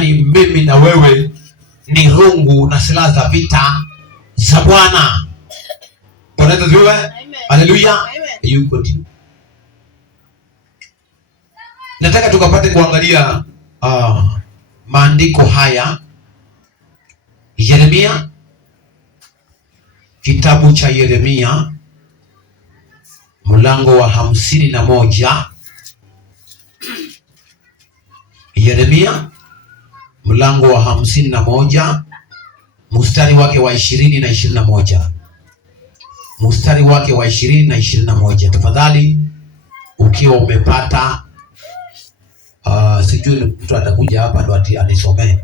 Yaani mimi na wewe ni rungu na silaha za vita za Bwana. Bwana asifiwe. Haleluya. You continue. Nataka tukapate kuangalia maandiko haya. Yeremia, kitabu cha Yeremia mlango wa 51. Yeremia mlango wa 51 mstari wake wa 20 na 21. Mstari wake wa 20 na 21. Tafadhali ukiwa umepata sijui mtu atakuja hapa ndo anisomee.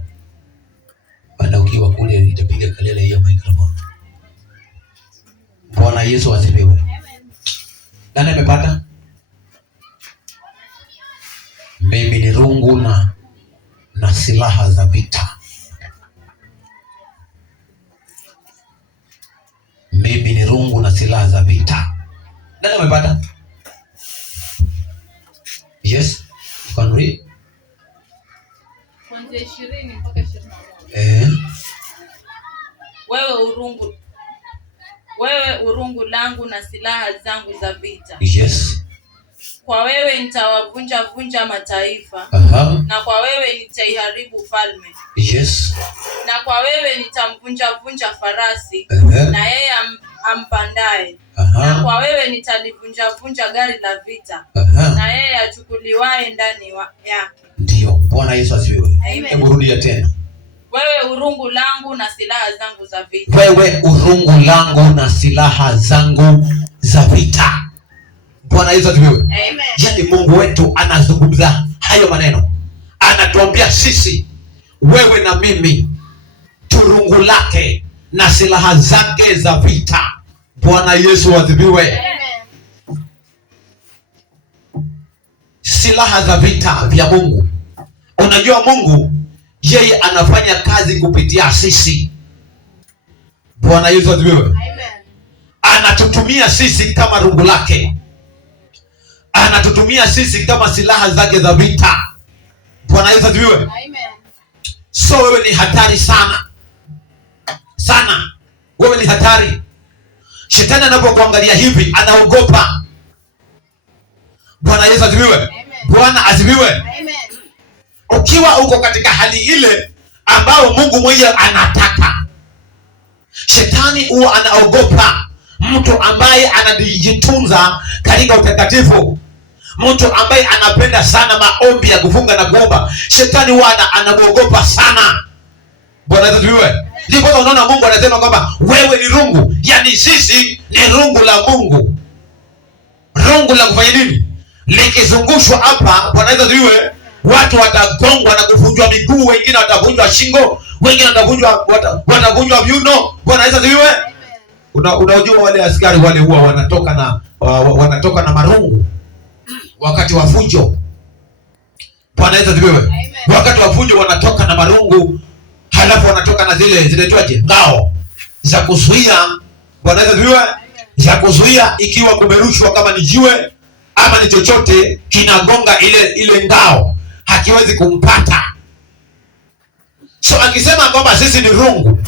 Bana ukiwa kule nitapiga kelele hiyo microphone. Bwana Yesu asifiwe. Nani amepata? Mimi ni rungu na silaha za vita. Mimi ni rungu na silaha za vita. Nani amepata? Yes, you can read. Kuanzia 20 mpaka 21. Wewe urungu langu na silaha zangu za vita. Yes. Kwa wewe nitawavunja mataifa. Na kwa wewe nitaiharibu falme. Yes. Na kwa wewe nitamvunja farasi. Na yeye ampandaye. Na kwa wewe nitalivunja gari la vita. Na yeye achukuliwaye ndani yake. Ndio. Bwana Yesu asifiwe. Hebu rudia tena. Wewe urungu langu na silaha zangu za vita. Wewe urungu langu na silaha zangu za vita. Bwana Yesu asifiwe. Amen. Yaani Mungu wetu anazungumza hayo maneno. Anatuambia sisi, wewe na mimi, turungu lake na silaha zake za vita. Bwana Yesu asifiwe. Amen. Silaha za vita vya Mungu. Unajua Mungu yeye anafanya kazi kupitia sisi. Bwana Yesu asifiwe. Amen. Anatutumia sisi kama rungu lake. Anatutumia sisi kama silaha zake za vita. Bwana Yesu asifiwe. Amen. So wewe ni hatari sana. Sana. Wewe ni hatari. Shetani anapokuangalia hivi anaogopa. Bwana Yesu asifiwe. Bwana asifiwe. Amen. Ukiwa uko katika hali ile ambao Mungu mwenyewe anataka, shetani huwa anaogopa mtu ambaye anajitunza katika utakatifu, mtu ambaye anapenda sana maombi ya kufunga na kuomba. Shetani huwa anamuogopa sana. Bwana asifiwe. Ndipo unaona Mungu anasema kwamba wewe ni rungu, yaani sisi ni rungu la Mungu. Rungu la kufanya nini? Likizungushwa hapa, Bwana asifiwe, watu watagongwa na kuvunjwa miguu, wengine watavunjwa shingo, wengine watavunjwa viuno. Bwana asifiwe. Unajua wale askari wale huwa wanatoka na marungu wakati wa fujo. Bwana asifiwe. Wakati wa fujo wanatoka na marungu, halafu wanatoka na zile zinaitwaje, ngao za kuzuia. Bwana asifiwe. Za kuzuia ikiwa kumerushwa kama ni jiwe ama ni chochote, kinagonga ile ngao, hakiwezi kumpata. So akisema kwamba sisi ni rungu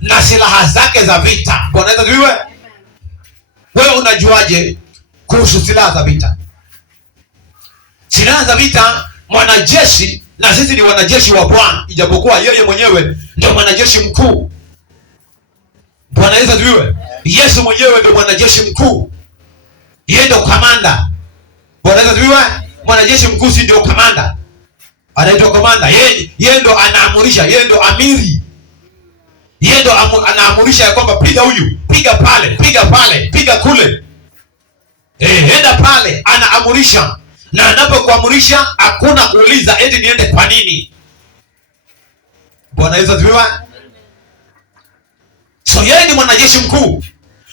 na silaha zake za vita. Bwana asifiwe. Wewe unajuaje kuhusu silaha za vita? Silaha za vita, mwanajeshi, na sisi ni wanajeshi wa Bwana, ijapokuwa yeye mwenyewe ndio mwanajeshi mkuu. Bwana Yesu asifiwe. Yesu mwenyewe ndio mwanajeshi mkuu. Yeye ndio kamanda. Bwana Yesu asifiwe. Mwanajeshi mkuu si ndio kamanda? Anaitwa kamanda. Yeye ndio anaamurisha, yeye ndio amiri. Yeye ndio anaamurisha ya kwamba piga huyu, piga pale, piga pale, piga kule. Enda pale, anaamurisha. Na anapokuamurisha hakuna kuuliza eti niende kwa nini. Bwana Yesu asifiwe. So yeye ni mwanajeshi mkuu.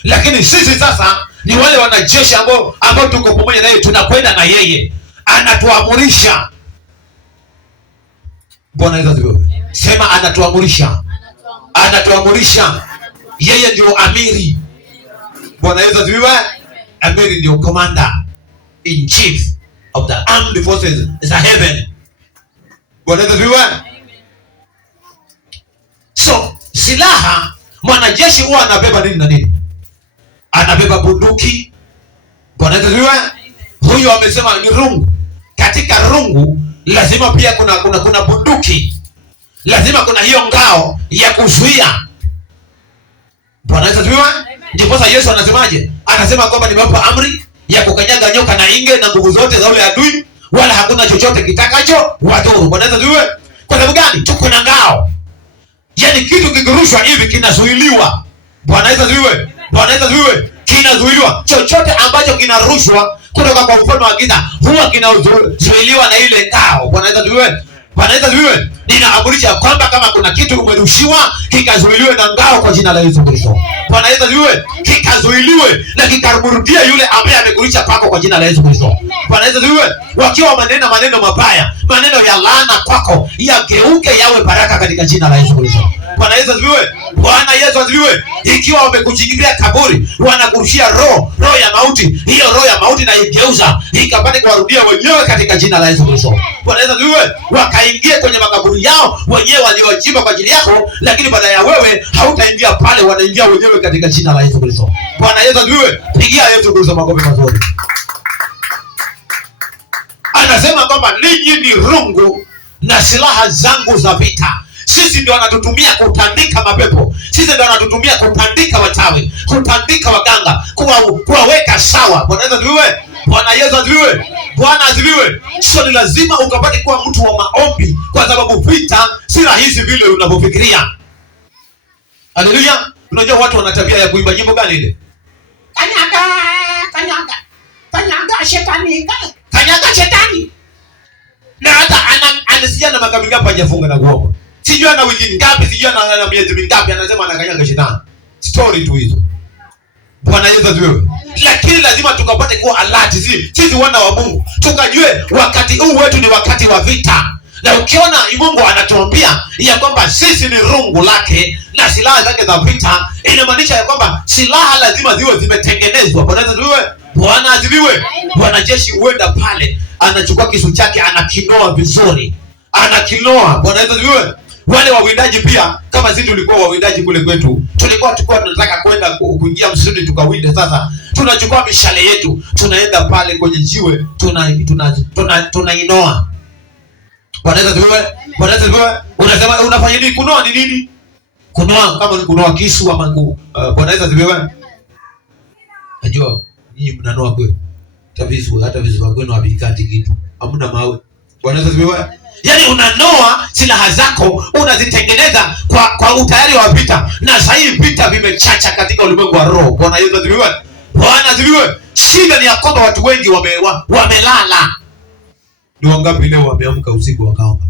Lakini sisi sasa ni wale wanajeshi ambao tuko pamoja na yeye, tunakwenda na yeye. Anatuamurisha. Bwana Yesu asifiwe. Sema anatuamurisha. Anatuamurisha. Yeye ndio amiri. Bwana Yesu asifiwe. Amiri ndio commander in chief of the armed forces za heaven. Bwana Yesu asifiwe. Mwanajeshi huwa anabeba nini na nini? Anabeba bunduki. Bwana asifiwe. Huyo amesema ni rungu. Katika rungu lazima pia kuna bunduki. Lazima kuna hiyo ngao ya kuzuia. Bwana asifiwe. Ndipo Yesu anasemaje? Anasema kwamba nimewapa amri ya kukanyaga nyoka na inge na nguvu zote za ule adui, wala hakuna chochote kitakacho wadhuru. Bwana asifiwe. Kwa sababu gani? Tuko na ngao. Yaani kitu kikirushwa hivi kinazuiliwa. Bwana asifiwe. Bwana asifiwe. Kinazuiliwa. Chochote ambacho kinarushwa kutoka kwa ufalme wa giza huwa kinazuiliwa na ile ngao. Bwana asifiwe. Bwana asifiwe. Ninaamurisha kwamba kama kuna kitu umerushiwa kikazuiliwe na ngao kwa jina la Yesu Kristo. Bwana asifiwe. Kikazuiliwe na kikamrudia yule ambaye amekurusha pako kwa jina la Yesu Kristo. Bwana asifiwe. Wakiwa maneno mabaya, maneno ya laana kwako, yageuke yawe baraka katika jina la Yesu Kristo. Bwana Yesu asifiwe. Bwana Yesu asifiwe. Ikiwa wamekuchimbia kaburi, wanakurushia roho ya mauti, hiyo roho ya mauti na igeuza ikapate kuwarudia wenyewe katika jina la Yesu Kristo. Bwana Yesu asifiwe. Wakaingie kwenye makaburi yao wenyewe waliochimba kwa ajili yako, lakini baada ya wewe hautaingia pale, wanaingia wenyewe katika jina la Yesu Kristo. Bwana Yesu asifiwe. Pigia Yesu Kristo makofi mazuri. Anasema kwamba ninyi ni rungu na silaha zangu za vita. Sisi ndio wanatutumia kutandika mapepo. Sisi ndio wanatutumia kutandika wachawi, kutandika waganga, kuwaweka sawa. Bwana Yesu asifiwe. Bwana Yesu asifiwe. Bwana asifiwe. Sio ni lazima ukapate kuwa mtu wa maombi, kwa sababu vita si rahisi vile unavyofikiria. Haleluya. Unajua watu wana tabia ya kuimba nyimbo gani ile? Kanyaga shetani. Kanyaga shetani. Na hata anasijana na makabila hapa hajafunga na kuomba. Sijui ana wiki ngapi, sijui ana miezi mingapi, anasema anakanyaga shetani. Story tu hizo. Bwana Yesu asifiwe. Lakini lazima tukapate kuwa alert, sisi wana wa Mungu. Tukajue wakati huu wetu ni wakati wa vita. Na ukiona Mungu anatuambia ya kwamba sisi ni rungu lake na silaha zake za vita, inamaanisha ya kwamba silaha lazima ziwe zimetengenezwa. Bwana asifiwe. Bwana asifiwe. Mwanajeshi huenda pale, anachukua kisu chake, anakinoa vizuri. Anakinoa. Bwana asifiwe. Wale wawindaji pia, kama sisi tulikuwa wawindaji kule kwetu, tulikuwa tunataka kwenda kuingia msituni tukawinde. Sasa tunachukua mishale yetu, tunaenda pale kwenye jiwe, tunainoa. Bwana asifiwe. Bwana asifiwe. Unasema unafanya nini? Kunoa ni nini? Kunoa kama ni kunoa kisu ama Bwana asifiwe. Najua nyinyi mnanoa kweli. Hata visu kwenu havikati kitu. Hamna mawe. Bwana asifiwe. Yaani unanoa silaha zako, unazitengeneza kwa utayari wa vita. Na sasa hivi vita vimechacha katika ulimwengu wa roho. Bwana Yesu asifiwe. Bwana asifiwe. Shida ni ya kwamba watu wengi wamelala. Ni wangapi leo wameamka usiku wakaomba?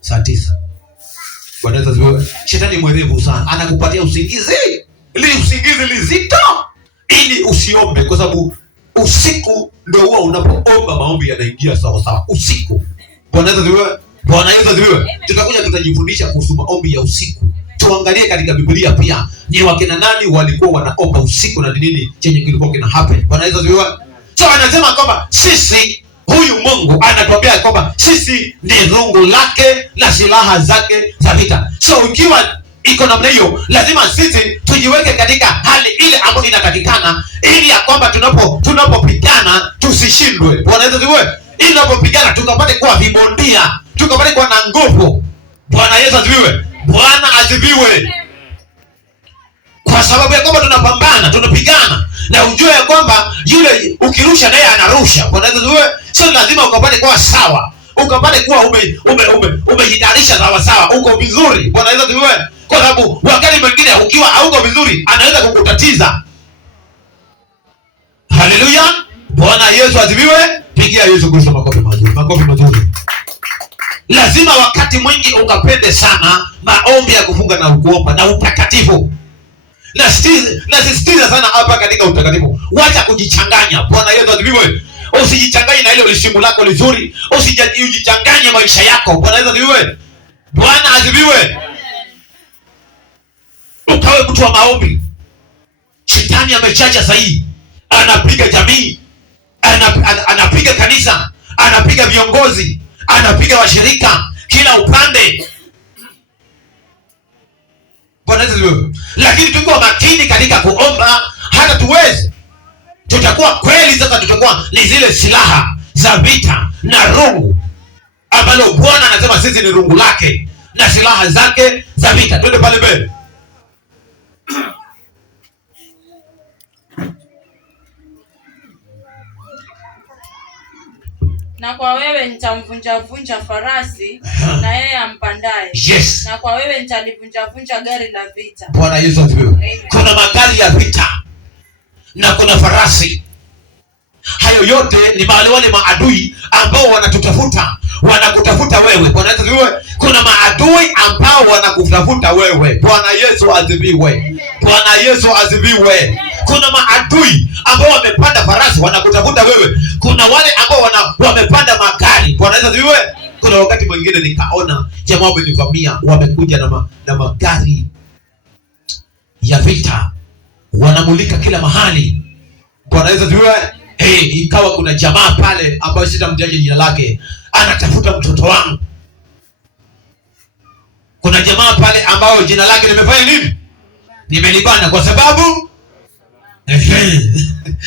Saa 9. Bwana Yesu asifiwe. Shetani mwerevu sana. Anakupatia usingizi. Ili usingizi lizito ili usiombe, kwa sababu usiku ndio huwa unapoomba maombi yanaingia sawa sawa usiku. Bwana Yesu asifiwe. Bwana Yesu asifiwe. Tutakuja tutajifundisha kuhusu maombi ya usiku. Tuangalie katika Biblia pia ni wakina nani walikuwa wanaomba usiku na nini chenye kilikuwa kina happen. Bwana Yesu asifiwe. So anasema kwamba sisi, huyu Mungu anatuambia kwamba sisi ni rungu lake na silaha zake za vita. So ukiwa iko namna hiyo, lazima sisi tujiweke katika hali ile ambayo inatakikana, ili ya kwamba tunapopigana tusishindwe. Bwana Yesu asifiwe. Ili tunapopigana tukapate kuwa vibondia, tukapate kuwa na nguvu. Bwana Yesu asifiwe. Bwana asifiwe. Kwa sababu ya kwamba tunapambana, tunapigana, na ujue ya kwamba yule ukirusha naye anarusha. Bwana Yesu asifiwe. Sio lazima ukapate kuwa sawa, ukapate kuwa umejitayarisha sawa sawa, uko vizuri. Bwana Yesu asifiwe. Kwa sababu wakati mwingine ukiwa hauko vizuri anaweza kukutatiza. Haleluya. Bwana Yesu asifiwe. Pigia Yesu Kristo makofi mazuri. Makofi mazuri. Lazima wakati mwingi ukapende sana maombi ya kufunga na kuomba na utakatifu. Nasisitiza sana hapa katika utakatifu. Wacha kujichanganya. Bwana Yesu asifiwe. Usijichanganye na ile ulishimu lako lizuri. Usijichanganye maisha yako. Bwana Yesu asifiwe. Bwana asifiwe. Ukawe mtu wa maombi. Shetani amechacha sahihi. Anapiga jamii. Anapiga kanisa. Anapiga viongozi. Anapiga washirika. Kila upande. Bwana asifiwe. Lakini tukiwa makini katika kuomba, hata tuweze, tutakuwa kweli sasa, tutakuwa ni zile silaha za vita na rungu ambalo Bwana anasema sisi ni rungu lake na silaha zake za vita. Twende pale mbele. Na kwa wewe nitamvunja farasi na yeye ampandaye. Yes. Na kwa wewe nitalivunja gari la vita. Bwana Yesu asifiwe. Kuna magari ya vita na kuna farasi. Hayo yote ni wale maadui ambao wanatutafuta, wanakutafuta wewe. Bwana Yesu asifiwe. Kuna maadui ambao wanakutafuta wewe. Bwana Yesu asifiwe. Bwana Yesu asifiwe. Kuna maadui ambao wamepanda farasi wanakutafuta wewe. Kuna wale ambao wamepanda magari. Bwana Yesu asifiwe. Kuna wakati mwingine nikaona jamaa wamenivamia, wamekuja na magari ya vita, wanamulika kila mahali. Bwana Yesu asifiwe. Ikawa kuna jamaa pale ambayo sitamtaja jina lake, anatafuta mtoto wangu. Kuna jamaa pale ambao jina lake nimefanya nini? Nimelibana kwa sababu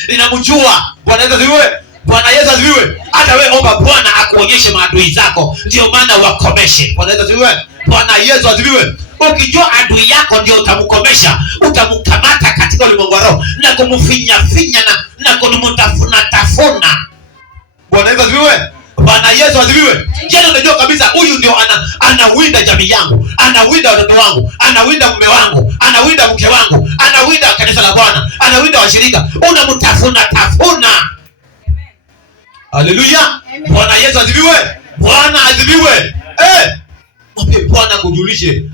ninamjua. Bwana Yesu asifiwe. Bwana Yesu asifiwe. Hata wewe omba Bwana akuonyeshe maadui zako, ndio maana wakomeshe. Bwana Yesu asifiwe. Bwana Yesu asifiwe. Ukijua adui yako ndio utamkomesha, utamkamata katika ulimwengu wa roho na kumfinya na kumtafuna. Bwana Yesu asifiwe. Bwana Yesu asifiwe. Jana unajua kabisa huyu ndio anawinda jamii yangu, anawinda watoto wangu, anawinda mume wangu, anawinda mke wangu, anawinda kanisa la Bwana, anawinda washirika. Unamtafuna. Haleluya. Bwana Yesu asifiwe. Bwana asifiwe. Mwambie Bwana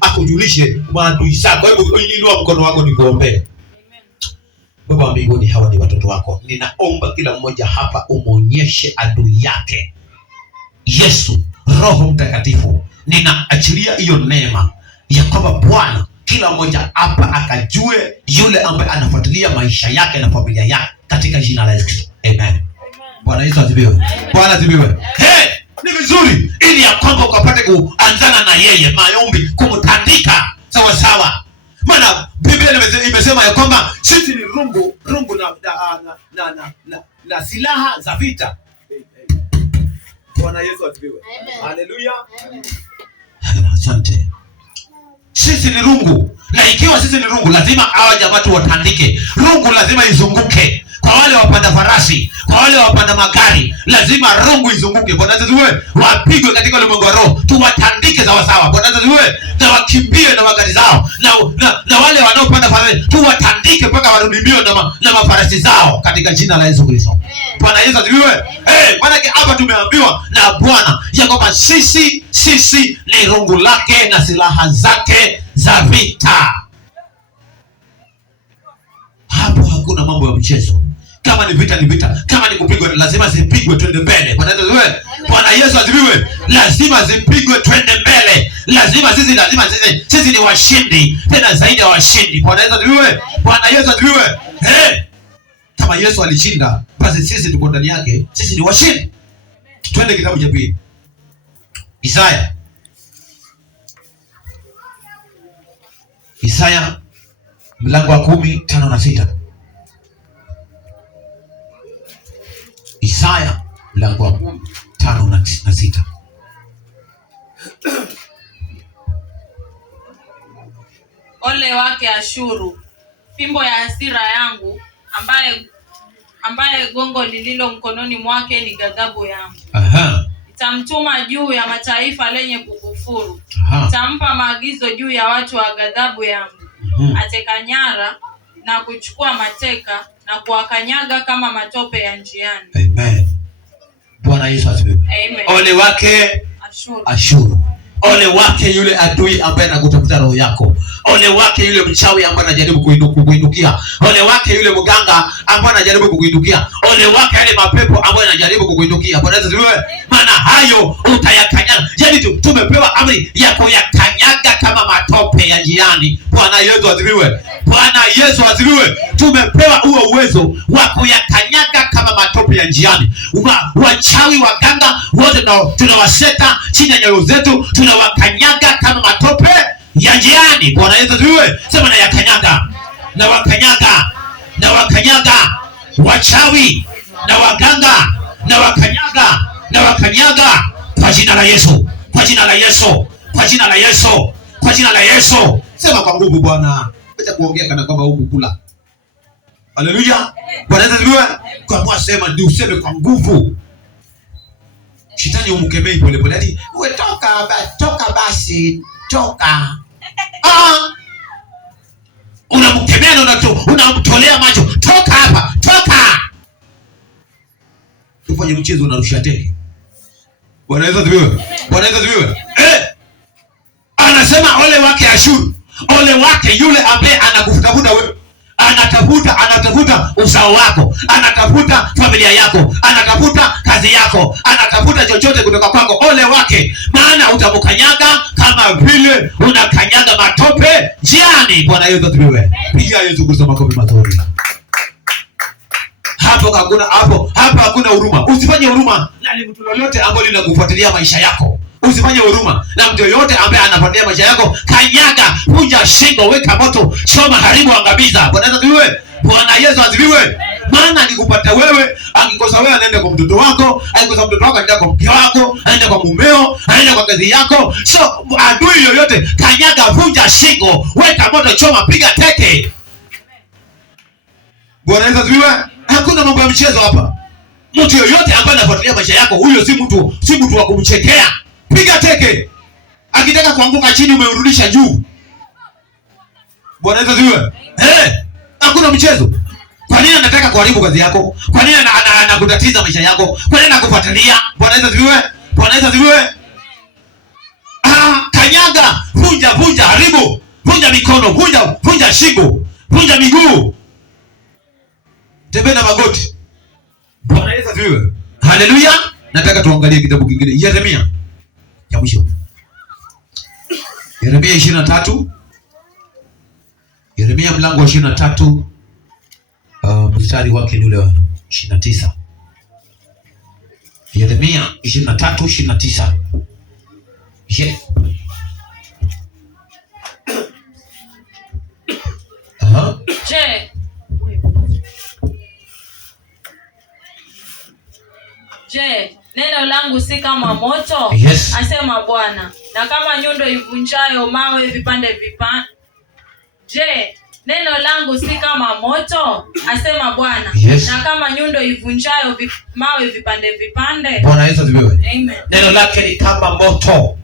akujulishe maadui zako. Hebu inua mkono wako nikuombee. Baba wa mbinguni, hawa ni watoto wako. Ninaomba kila mmoja hapa umuonyeshe adui yake. Yesu, Roho Mtakatifu, ninaachilia hiyo neema ya kwamba Bwana kila mmoja hapa akajue yule ambaye anafuatilia maisha yake na familia yake katika jina la Yesu. Amen. Bwana Yesu asifiwe. Bwana asifiwe. Ni vizuri ili ya kwamba ukapate kuanzana na yeye maombi, kumtandika sawa sawa. Maana Biblia imesema ya kwamba sisi ni rungu na silaha za vita. Bwana Yesu asifiwe. Haleluya. Asante. Sisi ni rungu, na ikiwa sisi ni rungu, lazima hawa jamaa tu watandike. Rungu lazima izunguke. Kwa wale wapanda farasi, kwa wale wapanda magari, lazima rungu izunguke. Bwana asifiwe. Wapigwe katika ulimwengu wa roho, tuwatandike sawa sawa. Bwana asifiwe. Na wakimbie na magari zao, na wale wanaopanda farasi tuwatandike mpaka warudi mbio na mafarasi zao katika jina la Yesu Kristo. Bwana Yesu asifiwe. Maana hapa tumeambiwa na Bwana ya kwamba sisi ni rungu lake na silaha zake za vita. Hapo hakuna mambo ya mchezo. Kama ni vita ni vita, kama ni kupigwa lazima zipigwe, twende mbele. Bwana Yesu asifiwe. Bwana Yesu asifiwe. Lazima zipigwe, twende mbele. Lazima sisi ni washindi, tena zaidi ya washindi. Bwana Yesu asifiwe. Bwana Yesu asifiwe. Kama Yesu alishinda, basi sisi tuko ndani yake, sisi ni washindi. Twende kitabu cha pili. Isaya mlango wa 10:5 na 6. Isaya mlango wa 10:5 na 6. Ole wake Ashuru, fimbo ya hasira yangu, ambaye gongo lililo mkononi mwake ni ghadhabu yangu. Nitamtuma juu ya mataifa lenye kukufuru. Nitampa maagizo juu ya watu wa ghadhabu yangu. Ateka nyara na kuchukua mateka na kuwakanyaga kama matope ya njiani. Amen. Bwana Yesu asifiwe. Amen. Ole wake Ashuru. Ole wake yule adui ambaye anakutafuta roho yako. Ole wake yule mchawi ambaye anajaribu kukuinukia. Ole wake yule mganga ambaye anajaribu kukuinukia. Ole wake yale mapepo ambayo anajaribu kukuinukia. Bwana Yesu asifiwe. Maana hayo utayakanyaga. Yaani tumepewa amri ya kuyakanyaga kama matope ya njiani. Bwana Yesu asifiwe. Bwana Yesu asifiwe. Tumepewa huo uwezo wa kuyakanyaga kama matope ya njiani. Wachawi, waganga wote tunawaseta chini ya nyayo zetu, tunawakanyaga kama matope ya njiani. Bwana Yesu asifiwe. Sema na yakanyaga, na wakanyaga, na wakanyaga wachawi na waganga, na wakanyaga, na wakanyaga kwa jina la Yesu, kwa jina la Yesu, kwa jina la Yesu, kwa jina la Yesu. Sema kwa nguvu Bwana. Acha kuongea kana kwamba huku kula. Haleluya. Bwana Yesu asifiwe. Kwa kuwa sema ndio useme kwa nguvu. Shetani umkemei pole pole. Ati wewe toka basi, toka. Unamkemea na unamtolea macho. Toka hapa, toka. Tufanye mchezo unarusha teke. Bwana Yesu asifiwe. Bwana Yesu asifiwe. Anasema ole wake Ashuru. Ole wake yule ambaye anakutafuta wewe. Anatafuta uzao wako, anatafuta familia yako, anatafuta kazi yako, anatafuta chochote kutoka kwako. Ole wake, maana utamkanyaga kama vile unakanyaga matope njiani. Bwana Yesu asifiwe. Pigia Yesu Kristo makofi mazuri. Hapo hakuna huruma. Usifanye huruma na mtu lolote ambaye linakufuatilia maisha yako. Usifanye huruma na mtu yoyote ambaye anafuatilia maisha yako. Kanyaga, vunja shingo, weka moto, choma, haribu, angamiza. Bwana Yesu asifiwe. Bwana Yesu asifiwe. Maana akikupata wewe, akikosa wewe anaenda kwa mtoto wako, akikosa mtoto wako anaenda kwa mke wako, anaenda kwa mumeo, anaenda kwa kazi yako. So adui yoyote, kanyaga, vunja shingo, weka moto, choma, piga teke. Bwana Yesu asifiwe. Hakuna mambo ya mchezo hapa. Mtu yoyote ambaye anafuatilia maisha yako, huyo si mtu wa kumchekea. Piga teke. Akitaka kuanguka chini umeurudisha juu. Bwana Yesu asifiwe. Hakuna mchezo. Kwa nini anataka kuharibu kazi yako? Kwa nini anakutatiza maisha yako? Kwa nini anakufuatilia? Bwana Yesu asifiwe. Bwana Yesu asifiwe. Kanyaga, vunja, haribu. Vunja mikono, vunja shingo, vunja miguu. Tembea na magoti. Bwana Yesu asifiwe. Haleluya. Nataka tuangalie kitabu kingine. Yeremia. Ya mwisho. Yeremia 23. Yeremia mlango wa 23. Mstari wake ni ule wa 29. Yeremia 23:29. Yes. Je, neno langu si kama moto? Yes. Asema Bwana, na kama nyundo ivunjayo mawe vipande. Je, neno langu si kama moto? Asema Bwana. Yes. Na kama nyundo ivunjayo mawe vipande. Bwana Yesu asifiwe. Amen. Neno lake ni kama moto.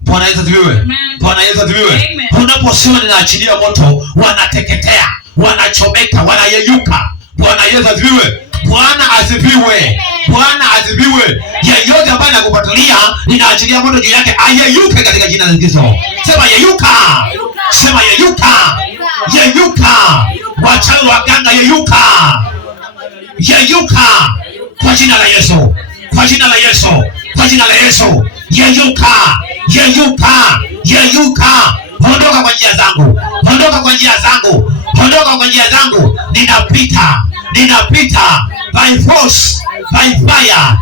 Bwana Yesu asifiwe. Bwana Yesu asifiwe. Unaposema ninaachilia moto, wanateketea, wanachomeka, wanayeyuka. Bwana Yesu asifiwe. Bwana asifiwe. Bwana asifiwe. Yeyote ambaye anakufuatilia, ninaachilia moto juu yake, ayeyuke katika jina la Yesu. Sema yeyuka. Sema yeyuka. Yeyuka. Wachawi waganga yeyuka. Yeyuka. Kwa jina la Yesu. Kwa jina la Yesu. Kwa jina la Yesu. Yeyuka. Yeyuka. Yeyuka. Ondoka kwa njia zangu. Ondoka kwa njia zangu. Ondoka kwa njia zangu. Ninapita by force, by fire.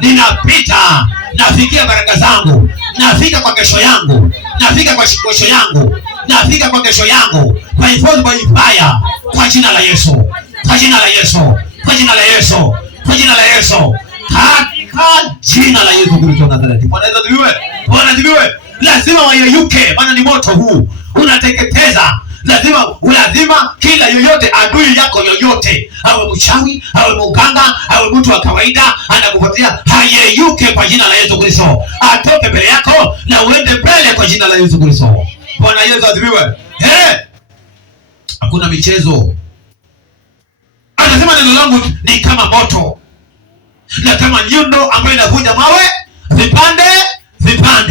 Ninapita. Nafikia baraka zangu. Nafika kwa kesho yangu. Nafika kwa kesho yangu. Nafika kwa kesho yangu. By force, by fire. Kwa jina la Yesu. Kwa jina la Yesu. Kwa jina la Yesu. Kwa jina la Yesu. Katika jina la Yesu Kristo wa Nazareti. Bwana Yesu asifiwe. Bwana asifiwe. Lazima wayeyuke, maana ni moto huu. Unateketeza. Lazima kila yoyote, adui yako yoyote, awe mchawi, awe muganga, awe mtu wa kawaida anakufuatia, hayeyuke kwa jina la Yesu Kristo. Atoke mbele yako na uende mbele kwa jina la Yesu Kristo. Bwana Yesu asifiwe. Hakuna michezo. Anasema neno langu ni kama moto na kama nyundo ambayo inavunja mawe vipande.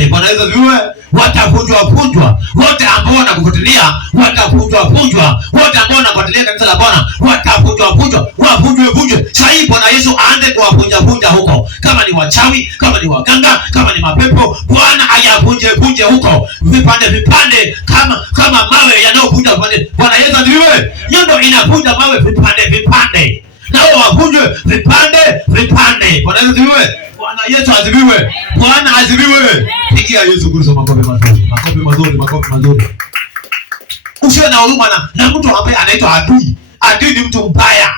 Bwana Yesu asifiwe. Watavunjwa. Wote ambao wanakufuatilia watavunjwa. Wote ambao wanafuatilia kanisa la Bwana watavunjwa. Wavunjwe. Sasa hii Bwana Yesu aanze kuwavunja huko. Kama ni wachawi, kama ni waganga, kama ni mapepo, Bwana ayavunje huko. Vipande kama mawe yanayovunja vipande. Bwana Yesu asifiwe. Nyundo inavunja mawe vipande. Na wao wavunjwe vipande. Bwana Yesu asifiwe. Bwana Yesu asifiwe. Bwana asifiwe. Pigia Yesu Kristo makofi mazuri. Makofi mazuri, makofi mazuri. Usiwe na huruma na mtu ambaye anaitwa adui. Adui ni mtu mbaya.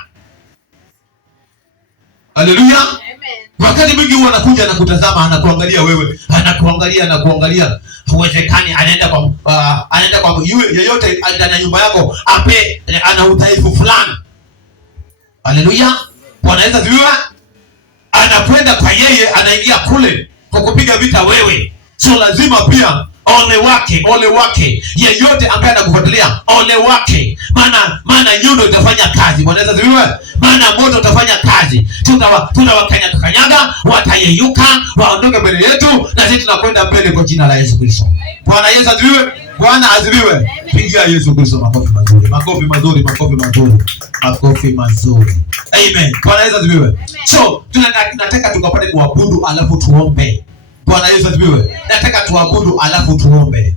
Haleluya. Amen. Wakati mwingi huwa anakuja na kutazama, anakuangalia wewe, anakuangalia. Huwezekani anaenda kwa yule yeyote ndani ya nyumba yako ambaye ana udhaifu fulani. Haleluya. Bwana Yesu asifiwe. Anakwenda kwa yeye, anaingia kule kwa kupiga vita wewe. So lazima pia ole wake yeyote ambaye anakufuatilia, ole wake. Maana nyundo itafanya kazi. Bwana Yesu asifiwe. Maana moto utafanya kazi. Tunawakanyaga, watayeyuka, waondoke mbele yetu, na sisi tunakwenda mbele kwa jina la Yesu Kristo. Bwana Yesu asifiwe. Bwana asifiwe. Pigia Yesu Kristo makofi mazuri. Makofi mazuri, makofi mazuri. Makofi mazuri. Amen. Bwana Yesu asifiwe. So, tunataka tukapate kuabudu alafu tuombe. Bwana Yesu asifiwe. Nataka tuabudu alafu tuombe.